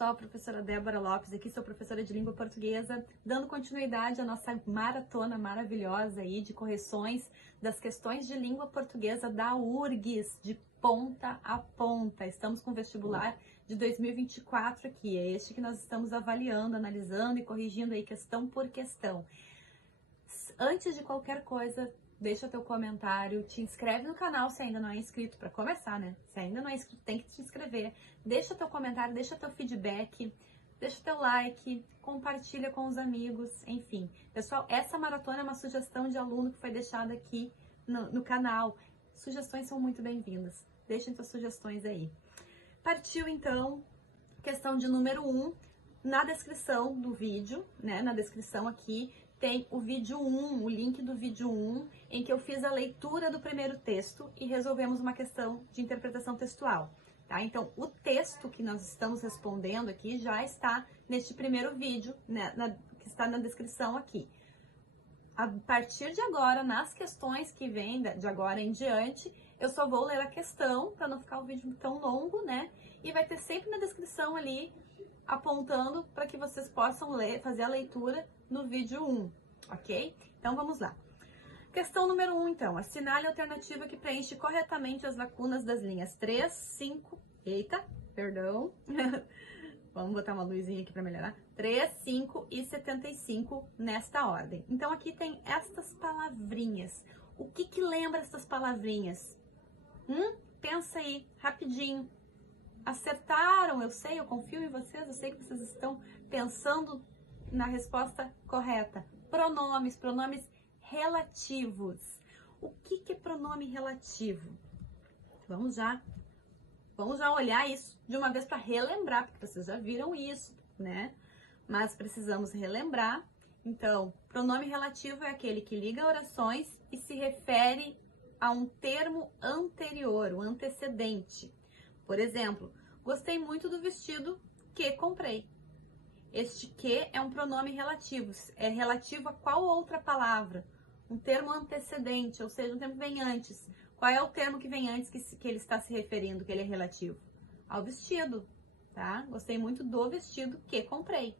pessoal, professora Débora Lopes aqui, sou professora de língua portuguesa, dando continuidade à nossa maratona maravilhosa aí de correções das questões de língua portuguesa da URGS, de ponta a ponta. Estamos com o vestibular de 2024 aqui, é este que nós estamos avaliando, analisando e corrigindo aí questão por questão. Antes de qualquer coisa, deixa teu comentário, te inscreve no canal se ainda não é inscrito, para começar, né? Se ainda não é inscrito, tem que te inscrever. Deixa teu comentário, deixa teu feedback, deixa teu like, compartilha com os amigos, enfim. Pessoal, essa maratona é uma sugestão de aluno que foi deixada aqui no canal. Sugestões são muito bem-vindas. Deixem suas sugestões aí. Partiu, então, questão de número 1. Na descrição do vídeo, né? Na descrição aqui, tem o vídeo 1, o link do vídeo 1, em que eu fiz a leitura do primeiro texto e resolvemos uma questão de interpretação textual, tá? Então, o texto que nós estamos respondendo aqui já está neste primeiro vídeo, né, que está na descrição aqui. A partir de agora, nas questões que vêm de agora em diante, eu só vou ler a questão, para não ficar o vídeo tão longo, né? E vai ter sempre na descrição ali, apontando para que vocês possam ler, fazer a leitura no vídeo 1, ok? Então vamos lá. Questão número 1, então. Assinale a alternativa que preenche corretamente as lacunas das linhas 3, 5... Eita, perdão. Vamos botar uma luzinha aqui para melhorar. 3, 5 e 75 nesta ordem. Então aqui tem estas palavrinhas. O que lembra estas palavrinhas? Pensa aí, rapidinho. Acertaram, eu sei, eu confio em vocês, eu sei que vocês estão pensando na resposta correta. Pronomes, pronomes relativos. O que é pronome relativo? Vamos já olhar isso de uma vez para relembrar, porque vocês já viram isso, né? Mas precisamos relembrar. Então, pronome relativo é aquele que liga orações e se refere a um termo anterior, o antecedente. Por exemplo, gostei muito do vestido que comprei. Este que é um pronome relativo. É relativo a qual outra palavra? Um termo antecedente, ou seja, um termo que vem antes. Qual é o termo que vem antes que ele está se referindo, que ele é relativo? Ao vestido, tá? Gostei muito do vestido que comprei.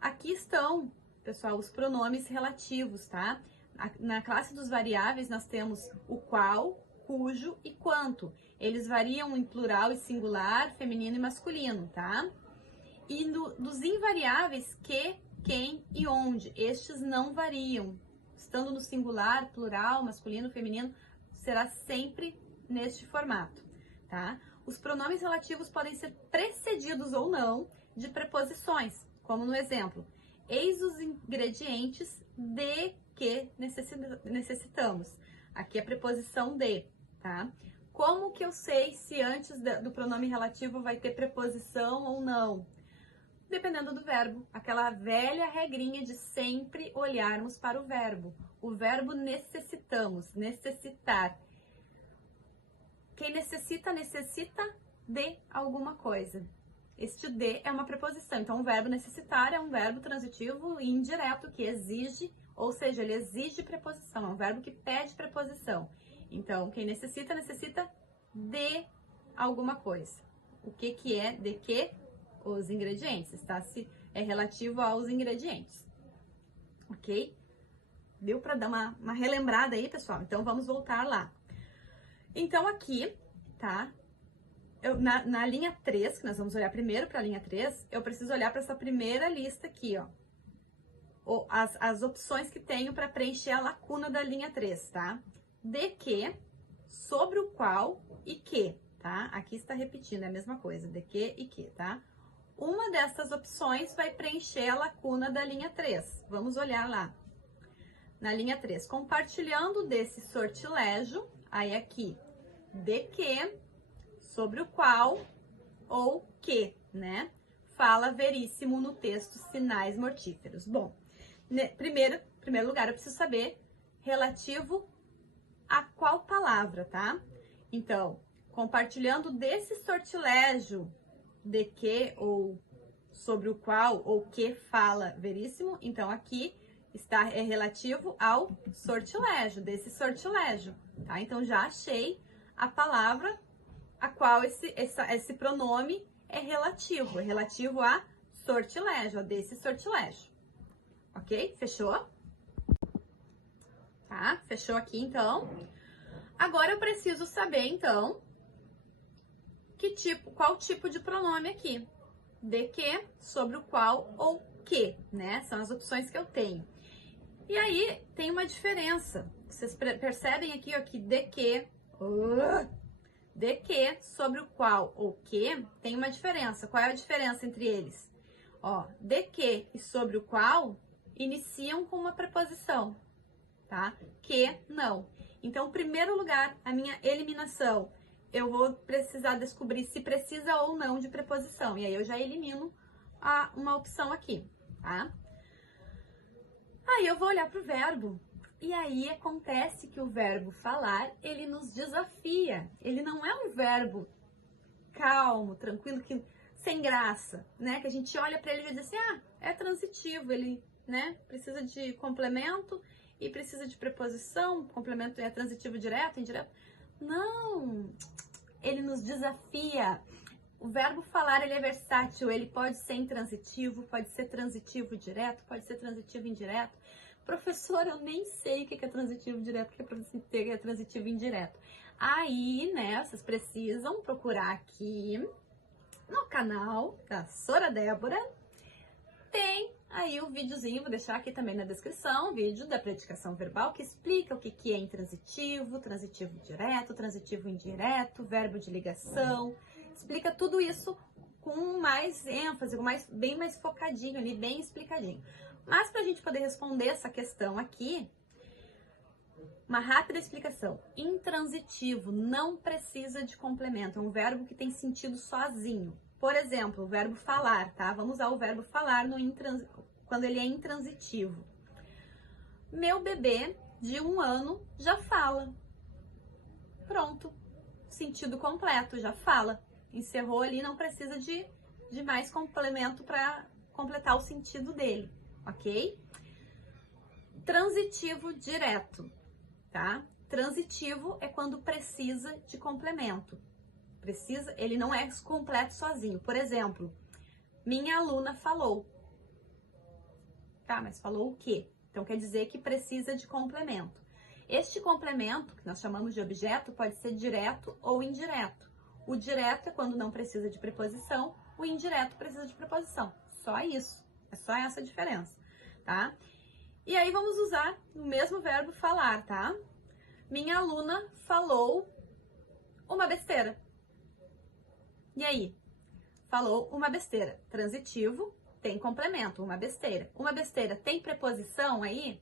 Aqui estão, pessoal, os pronomes relativos, tá? Na classe dos variáveis, nós temos o qual, cujo e quanto. Eles variam em plural e singular, feminino e masculino, tá? E dos invariáveis, que, quem e onde. Estes não variam. Estando no singular, plural, masculino, feminino, será sempre neste formato, tá? Os pronomes relativos podem ser precedidos ou não de preposições, como no exemplo. Eis os ingredientes de que necessitamos. Aqui é a preposição de, tá? Como que eu sei se antes do pronome relativo vai ter preposição ou não? Dependendo do verbo. Aquela velha regrinha de sempre olharmos para o verbo. O verbo necessitamos, necessitar. Quem necessita de alguma coisa. Este de é uma preposição. Então, o verbo necessitar é um verbo transitivo e indireto que exige, ou seja, ele exige preposição. É um verbo que pede preposição. Então, quem necessita de alguma coisa. O que é de que? Os ingredientes, tá? Se é relativo aos ingredientes. Ok? Deu para dar uma relembrada aí, pessoal? Então, vamos voltar lá. Então, aqui, tá? Na linha 3, que nós vamos olhar primeiro para a linha 3, eu preciso olhar para essa primeira lista aqui, ó. As opções que tenho para preencher a lacuna da linha 3, tá? De que, sobre o qual e que, tá? Aqui está repetindo, é a mesma coisa, de que e que, tá? Uma dessas opções vai preencher a lacuna da linha 3. Vamos olhar lá. Na linha 3, compartilhando desse sortilégio, aí aqui, de que, sobre o qual ou que, né? Fala veríssimo no texto sinais mortíferos. Bom, primeiro lugar, eu preciso saber relativo a qual palavra, tá? Então, compartilhando desse sortilégio, de que ou sobre o qual ou que fala veríssimo, então aqui é relativo ao sortilégio, desse sortilégio, tá? Então já achei a palavra a qual esse pronome é relativo a sortilégio, a desse sortilégio. Ok? Fechou? Tá? Fechou aqui, então. Agora eu preciso saber, então, qual tipo de pronome aqui. De que, sobre o qual ou que, né? São as opções que eu tenho. E aí, tem uma diferença. Vocês percebem aqui, ó, que de que, sobre o qual ou que, tem uma diferença. Qual é a diferença entre eles? Ó, de que e sobre o qual iniciam com uma preposição, tá? Que, não. Então, em primeiro lugar, a minha eliminação, eu vou precisar descobrir se precisa ou não de preposição. E aí, eu já elimino uma opção aqui, tá? Aí, eu vou olhar para o verbo. E aí, acontece que o verbo falar, ele nos desafia. Ele não é um verbo calmo, tranquilo, sem graça, né? Que a gente olha para ele e diz assim, é transitivo, ele, né, precisa de complemento e precisa de preposição, complemento é transitivo direto, indireto. Não, ele nos desafia. O verbo falar, ele é versátil, ele pode ser intransitivo, pode ser transitivo direto, pode ser transitivo indireto. Professor, eu nem sei o que é transitivo direto, o que é transitivo indireto. Aí, né, vocês precisam procurar aqui no canal da Sora Débora. Tem aí o videozinho, vou deixar aqui também na descrição, o vídeo da predicação verbal que explica o que é intransitivo, transitivo direto, transitivo indireto, verbo de ligação. Explica tudo isso com mais ênfase, bem mais focadinho ali, bem explicadinho. Mas para a gente poder responder essa questão aqui, uma rápida explicação. Intransitivo não precisa de complemento, é um verbo que tem sentido sozinho. Por exemplo, o verbo falar, tá? Vamos usar o verbo falar quando ele é intransitivo. Meu bebê de 1 ano já fala. Pronto. Sentido completo, já fala. Encerrou ali, não precisa de mais complemento para completar o sentido dele, ok? Transitivo direto, tá? Transitivo é quando precisa de complemento. Ele não é completo sozinho. Por exemplo, minha aluna falou. Tá, mas falou o quê? Então quer dizer que precisa de complemento. Este complemento, que nós chamamos de objeto, pode ser direto ou indireto. O direto é quando não precisa de preposição, o indireto precisa de preposição. Só isso. É só essa a diferença, tá? E aí vamos usar o mesmo verbo falar, tá? Minha aluna falou uma besteira. E aí? Falou uma besteira. Transitivo, tem complemento, uma besteira. Uma besteira tem preposição aí?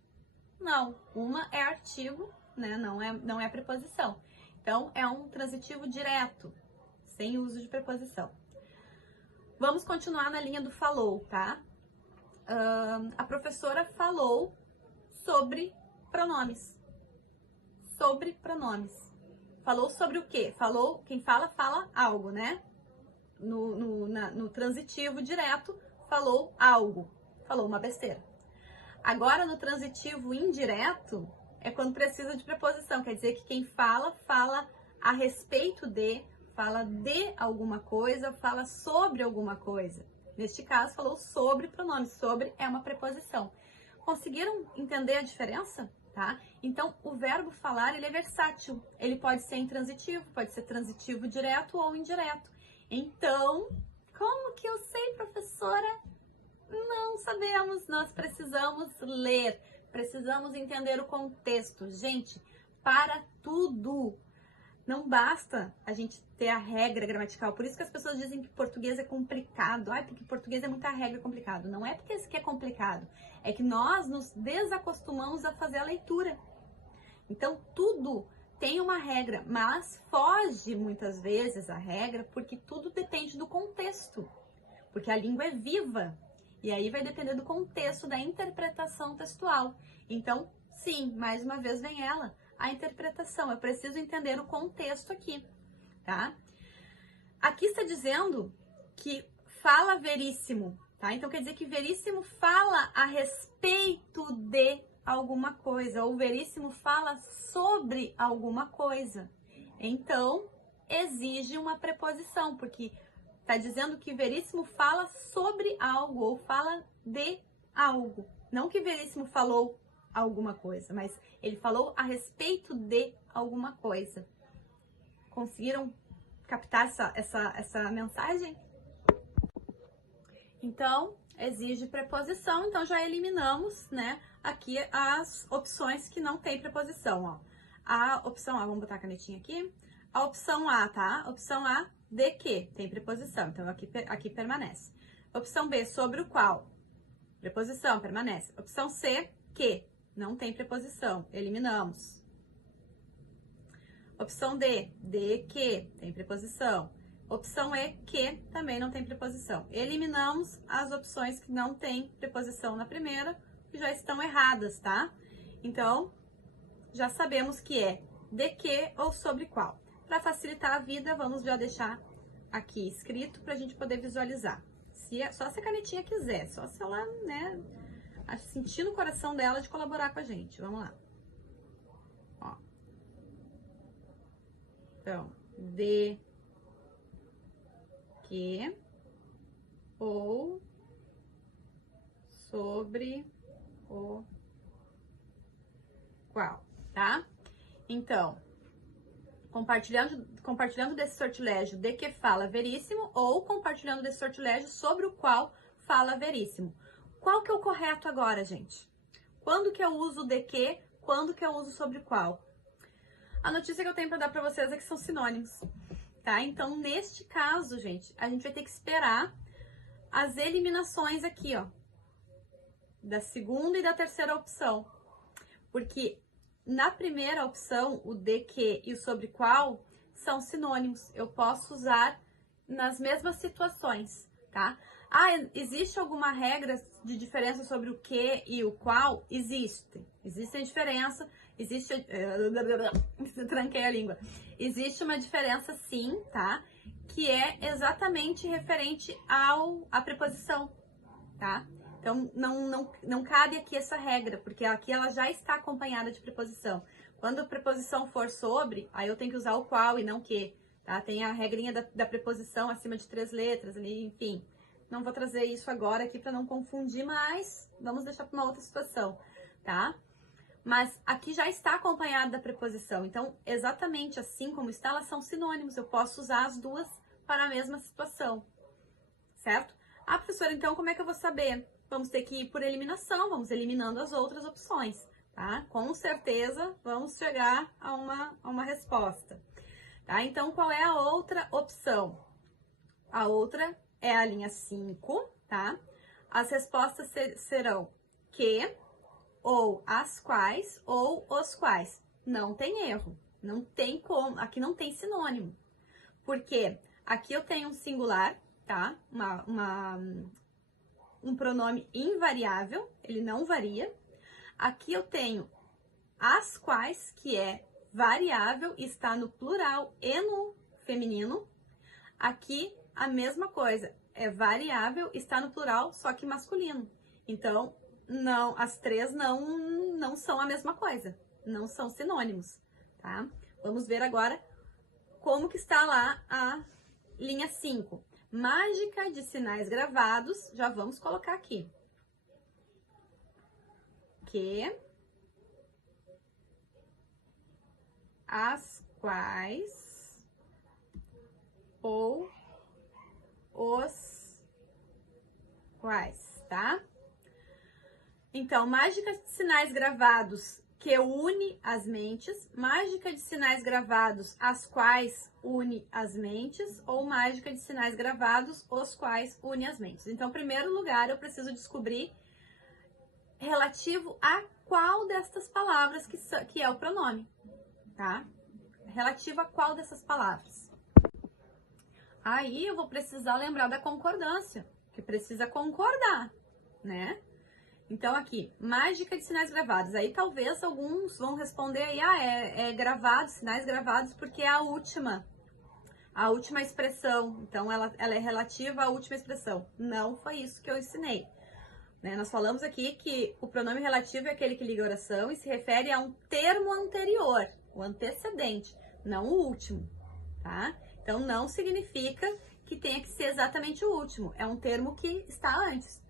Não. Uma é artigo, né? Não é preposição. Então, é um transitivo direto, sem uso de preposição. Vamos continuar na linha do falou, tá? A professora falou sobre pronomes. Sobre pronomes. Falou sobre o quê? Falou, quem fala algo, né? No transitivo direto, falou algo. Falou uma besteira. Agora, no transitivo indireto, é quando precisa de preposição. Quer dizer que quem fala a respeito de, fala de alguma coisa, fala sobre alguma coisa. Neste caso, falou sobre pronomes. Sobre é uma preposição. Conseguiram entender a diferença? Tá? Então, o verbo falar, ele é versátil. Ele pode ser intransitivo, pode ser transitivo direto ou indireto. Então, como que eu sei, professora? Não sabemos, nós precisamos ler, precisamos entender o contexto. Gente, para tudo. Não basta a gente ter a regra gramatical. Por isso que as pessoas dizem que português é complicado. Ai, porque português é muita regra, é complicado. Não é porque isso que é complicado. É que nós nos desacostumamos a fazer a leitura. Então, tudo tem uma regra, mas foge muitas vezes a regra porque tudo depende do contexto. Porque a língua é viva. E aí vai depender do contexto, da interpretação textual. Então, sim, mais uma vez vem ela. A interpretação, eu preciso entender o contexto aqui, tá? Aqui está dizendo que fala veríssimo, tá? Então quer dizer que veríssimo fala a respeito de alguma coisa, ou veríssimo fala sobre alguma coisa. Então, exige uma preposição, porque Tá dizendo que Veríssimo fala sobre algo ou fala de algo. Não que Veríssimo falou alguma coisa, mas ele falou a respeito de alguma coisa. Conseguiram captar essa mensagem? Então, exige preposição, então já eliminamos, né, aqui as opções que não tem preposição, ó. A opção A, vamos botar a canetinha aqui. A opção A, tá? Opção A, de que, tem preposição, então aqui permanece. Opção B, sobre o qual, preposição, permanece. Opção C, que, não tem preposição, eliminamos. Opção D, de que, tem preposição. Opção E, que, também não tem preposição. Eliminamos as opções que não tem preposição na primeira, que já estão erradas, tá? Então, já sabemos que é de que ou sobre qual. Para facilitar a vida, vamos já deixar aqui escrito para a gente poder visualizar. Só se a canetinha quiser, só se ela, né, sentir no coração dela de colaborar com a gente. Vamos lá. Ó. Então, de que ou sobre o qual, tá? Então, compartilhando desse sortilégio de que fala Veríssimo ou compartilhando desse sortilégio sobre o qual fala Veríssimo. Qual que é o correto agora, gente? Quando que eu uso de que? Quando que eu uso sobre o qual? A notícia que eu tenho para dar para vocês é que são sinônimos, tá? Então, neste caso, gente, a gente vai ter que esperar as eliminações aqui, ó, da segunda e da terceira opção. Porque na primeira opção, o de que e o sobre qual são sinônimos. Eu posso usar nas mesmas situações, tá? Ah, existe alguma regra de diferença sobre o que e o qual? Existe. Existe a diferença, existe... Tranquei a língua. Existe uma diferença sim, tá? Que é exatamente referente à preposição, tá? Então, não cabe aqui essa regra, porque aqui ela já está acompanhada de preposição. Quando a preposição for sobre, aí eu tenho que usar o qual e não que, tá? Tem a regrinha da preposição acima de 3 letras ali, enfim. Não vou trazer isso agora aqui para não confundir, mas vamos deixar para uma outra situação, tá? Mas aqui já está acompanhado da preposição. Então, exatamente assim como está, elas são sinônimos. Eu posso usar as duas para a mesma situação, certo? Ah, professora, então como é que eu vou saber? Vamos ter que ir por eliminação, vamos eliminando as outras opções, tá? Com certeza vamos chegar a uma resposta, tá? Então, qual é a outra opção? A outra é a linha 5, tá? As respostas serão que, ou as quais, ou os quais. Não tem erro, não tem como, aqui não tem sinônimo. Porque aqui eu tenho um singular, tá? Um pronome invariável, ele não varia. Aqui eu tenho as quais, que é variável, está no plural e no feminino. Aqui a mesma coisa, é variável, está no plural, só que masculino. Então, não, as três não são a mesma coisa, não são sinônimos, tá? Vamos ver agora como que está lá a linha 5. Mágica de sinais gravados, já vamos colocar aqui. Que, as quais, ou os quais, tá? Então, mágica de sinais gravados que une as mentes, mágica de sinais gravados as quais une as mentes, ou mágica de sinais gravados os quais une as mentes. Então, em primeiro lugar, eu preciso descobrir relativo a qual destas palavras que é o pronome, tá? Relativo a qual dessas palavras. Aí eu vou precisar lembrar da concordância, que precisa concordar, né? Então, aqui, mágica de sinais gravados. Aí, talvez, alguns vão responder aí, é gravado, sinais gravados, porque é a última expressão. Então, ela é relativa à última expressão. Não foi isso que eu ensinei. Né? Nós falamos aqui que o pronome relativo é aquele que liga a oração e se refere a um termo anterior, o antecedente, não o último, tá? Então, não significa que tenha que ser exatamente o último. É um termo que está antes.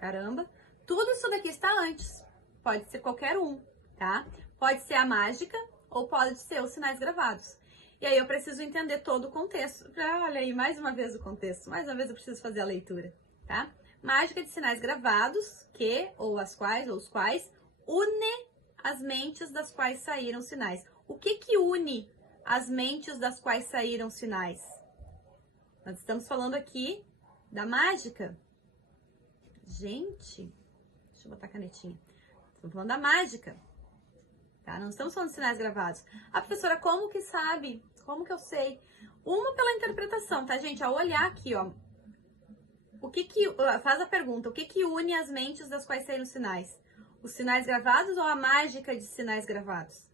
Caramba! Tudo isso daqui está antes. Pode ser qualquer um, tá? Pode ser a mágica ou pode ser os sinais gravados. E aí eu preciso entender todo o contexto. Olha aí, mais uma vez o contexto. Mais uma vez eu preciso fazer a leitura, tá? Mágica de sinais gravados, que, ou as quais, ou os quais, une as mentes das quais saíram sinais. O que que une as mentes das quais saíram sinais? Nós estamos falando aqui da mágica. Gente, deixa eu botar a canetinha. Estamos falando da mágica. Tá? Não estamos falando de sinais gravados. A professora, como que sabe? Como que eu sei? Uma pela interpretação, tá, gente? Ao olhar aqui, ó. Faz a pergunta, o que que une as mentes das quais saíram sinais? Os sinais gravados ou a mágica de sinais gravados?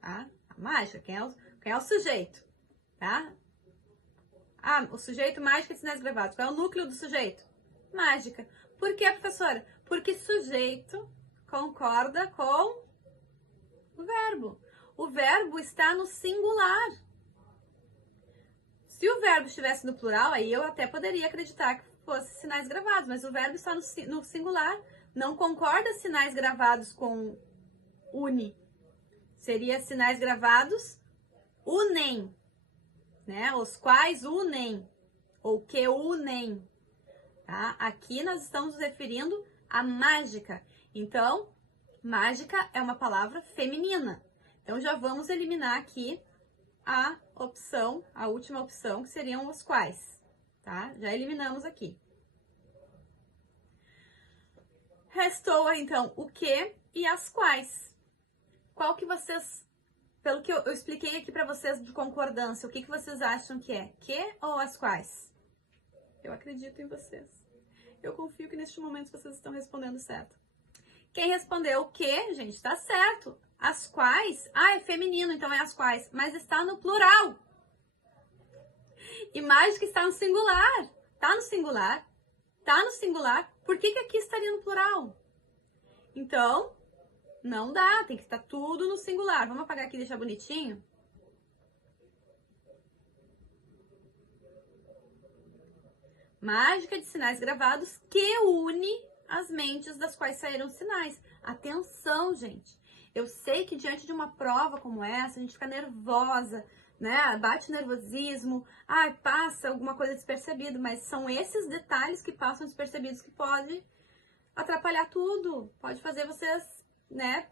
Tá? A mágica, quem é o sujeito? Tá? Ah, o sujeito, mágica de sinais gravados. Qual é o núcleo do sujeito? Mágica. Por quê, professora? Porque sujeito concorda com o verbo. O verbo está no singular. Se o verbo estivesse no plural, aí eu até poderia acreditar que fosse sinais gravados, mas o verbo está no singular. Não concorda sinais gravados com une. Seria sinais gravados unem, né? Os quais unem, ou que unem. Tá? Aqui nós estamos nos referindo à mágica. Então, mágica é uma palavra feminina. Então, já vamos eliminar aqui a opção, a última opção, que seriam os quais. Tá? Já eliminamos aqui. Restou, então, o que e as quais. Qual que vocês, pelo que eu expliquei aqui para vocês de concordância, o que vocês acham que é? Que ou as quais? Eu acredito em vocês. Eu confio que neste momento vocês estão respondendo certo. Quem respondeu o que, gente, tá certo. As quais, é feminino, então é as quais, mas está no plural. E mágica está no singular. Tá no singular. Tá no singular. Por que aqui estaria no plural? Então, não dá, tem que estar tudo no singular. Vamos apagar aqui e deixar bonitinho? Mágica de sinais gravados que une as mentes das quais saíram sinais. Atenção, gente. Eu sei que diante de uma prova como essa, a gente fica nervosa, né? Bate nervosismo, passa alguma coisa despercebida, mas são esses detalhes que passam despercebidos que pode atrapalhar tudo. Pode fazer vocês, né,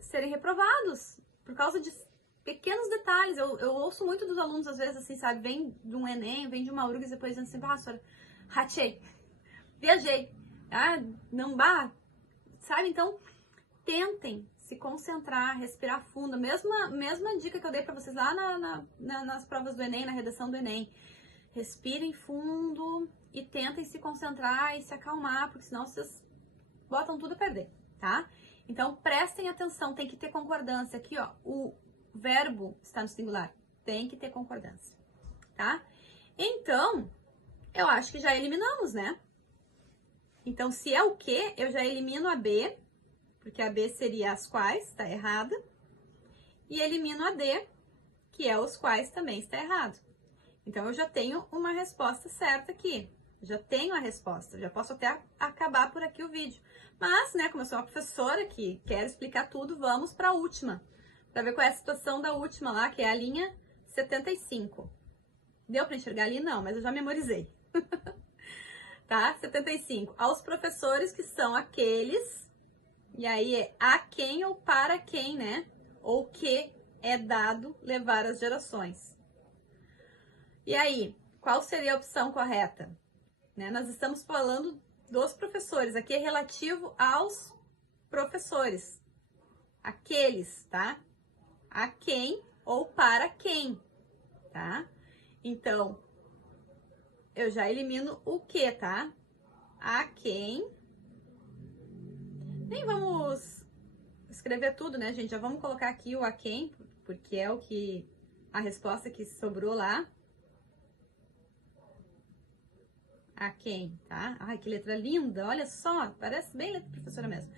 serem reprovados por causa de pequenos detalhes. Eu ouço muito dos alunos, às vezes, assim, sabe? Vem de um Enem, vem de uma URGS, depois dizendo assim, professora, ratei, viajei, não dá, sabe? Então, tentem se concentrar, respirar fundo. Mesma dica que eu dei pra vocês lá nas provas do Enem, na redação do Enem. Respirem fundo e tentem se concentrar e se acalmar, porque senão vocês botam tudo a perder, tá? Então, prestem atenção, tem que ter concordância. Aqui, ó, o verbo está no singular, tem que ter concordância, tá? Então, eu acho que já eliminamos, né? Então, se é o que, eu já elimino a B, porque a B seria as quais, tá errada. E elimino a D, que é os quais também está errado. Então, eu já tenho uma resposta certa aqui. Já tenho a resposta, já posso até acabar por aqui o vídeo. Mas, né, como eu sou uma professora que quero explicar tudo, vamos para a última. Para ver qual é a situação da última lá, que é a linha 75. Deu para enxergar ali? Não, mas eu já memorizei. Tá? 75. Aos professores que são aqueles, e aí é a quem ou para quem, né? Ou que é dado levar as gerações. E aí, qual seria a opção correta? Né? Nós estamos falando dos professores. Aqui é relativo aos professores. Aqueles, tá? A quem ou para quem, tá? Então, eu já elimino o que, tá? A quem. Nem vamos escrever tudo, né, gente? Já vamos colocar aqui o a quem, porque é a resposta que sobrou lá. A quem, tá? Ai, que letra linda, olha só, parece bem letra professora mesmo.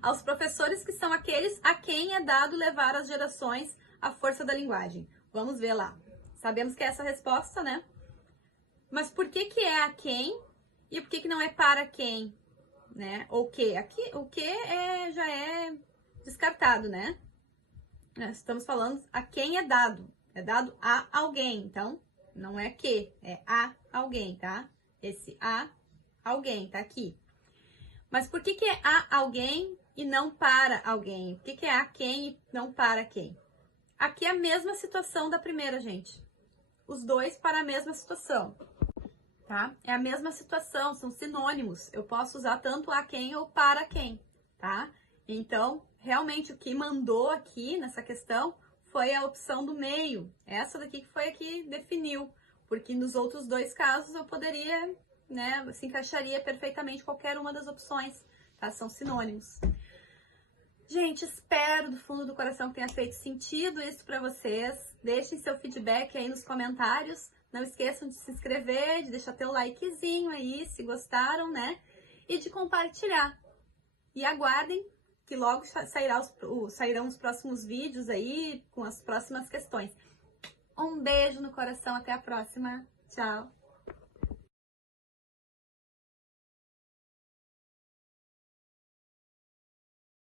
Aos professores que são aqueles a quem é dado levar as gerações a força da linguagem. Vamos ver lá. Sabemos que é essa a resposta, né? Mas por que que é a quem e por que que não é para quem, né? Ou que? Aqui, o que já é descartado, né? Nós estamos falando a quem é dado a alguém, então não é que, é a alguém, tá? Esse a alguém tá aqui. Mas por que que é a alguém e não para alguém? Por que que é a quem e não para quem? Aqui é a mesma situação da primeira, gente. Os dois para a mesma situação, tá? É a mesma situação, são sinônimos. Eu posso usar tanto a quem ou para quem, tá? Então, realmente o que mandou aqui nessa questão foi a opção do meio. Essa daqui que foi a que definiu, porque nos outros dois casos eu poderia, né, se encaixaria perfeitamente qualquer uma das opções, tá? São sinônimos. Gente, espero do fundo do coração que tenha feito sentido isso para vocês. Deixem seu feedback aí nos comentários. Não esqueçam de se inscrever, de deixar teu likezinho aí, se gostaram, né? E de compartilhar. E aguardem que logo sairão os próximos vídeos aí com as próximas questões. Um beijo no coração, até a próxima. Tchau!